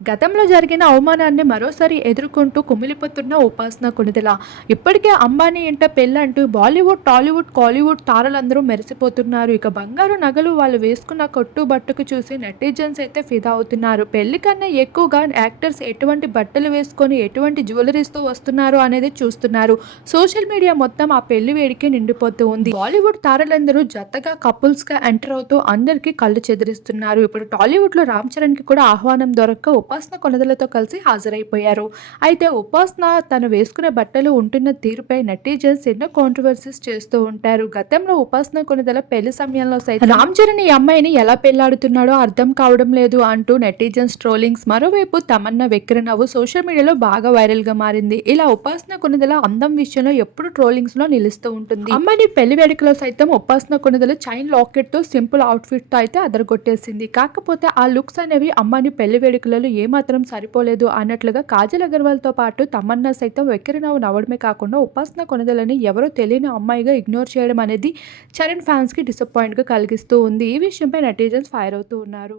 గతంలో జరిగిన అవమానాన్ని మరోసారి ఎదుర్కొంటూ కుమిలిపోతున్న ఉపాసన కొణిదెల. ఇప్పటికే అంబానీ ఇంట పెళ్ళంటూ బాలీవుడ్, టాలీవుడ్, కాలీవుడ్ తారలందరూ మెరిసిపోతున్నారు. ఇక బంగారు నగలు వాళ్ళు వేసుకున్న కట్టుబట్టుకు చూసి నెటిజన్స్ అయితే ఫిదా అవుతున్నారు. పెళ్లి కన్నా ఎక్కువగా యాక్టర్స్ ఎటువంటి బట్టలు వేసుకొని, ఎటువంటి జ్యువెలరీస్తో వస్తున్నారు అనేది చూస్తున్నారు. సోషల్ మీడియా మొత్తం ఆ పెళ్లి వేడికి నిండిపోతూ ఉంది. బాలీవుడ్ తారలందరూ జతగా కపుల్స్గా ఎంటర్ అవుతూ అందరికీ కళ్ళు చెదిరిస్తున్నారు. ఇప్పుడు టాలీవుడ్లో రామ్ చరణ్కి కూడా ఆహ్వానం దొరక్క ఉపాసన కొణిదెలతో కలిసి హాజరైపోయారు. అయితే ఉపాసన తను వేసుకునే బట్టలు ఉంటున్న తీరుపై నెటిజన్స్ ఎన్నో కాంట్రవర్సీస్ చేస్తూ ఉంటారు. గతంలో ఉపాసన కొణిదెల పెళ్లి సమయంలో సైతం రామ్ చరణ్ ఈ అమ్మాయిని ఎలా పెళ్లాడుతున్నాడో అర్థం కావడం లేదు అంటూ నెటిజన్స్ ట్రోలింగ్స్. మరోవైపు తమన్నా వెక్కిర నవ్వు సోషల్ మీడియాలో బాగా వైరల్ గా మారింది. ఇలా ఉపాసన కొణిదెల అందం విషయంలో ఎప్పుడు ట్రోలింగ్స్ లో నిలుస్తూ ఉంటుంది. అమ్మాయిని పెళ్లి వేడుకలో సైతం ఉపాసన కొణిదెల చైన్ లాకెట్ తో సింపుల్ అవుట్ఫిట్ తో అయితే అదరగొట్టేసింది. కాకపోతే ఆ లుక్స్ అనేవి అమ్మాయిని పెళ్లి వేడుకలలో ఏమాత్రం సరిపోలేదు అన్నట్లుగా కాజల్ అగర్వాల్తో పాటు తమన్నా సైతం వెక్కిరినవ్వు నవ్వడమే కాకుండా ఉపాసన కొణిదెలని ఎవరో తెలియని అమ్మాయిగా ఇగ్నోర్ చేయడం అనేది చరణ్ ఫ్యాన్స్కి డిసప్పాయింట్గా కలిగిస్తూ ఉంది. ఈ విషయంపై నెటిజన్స్ ఫైర్ అవుతూ ఉన్నారు.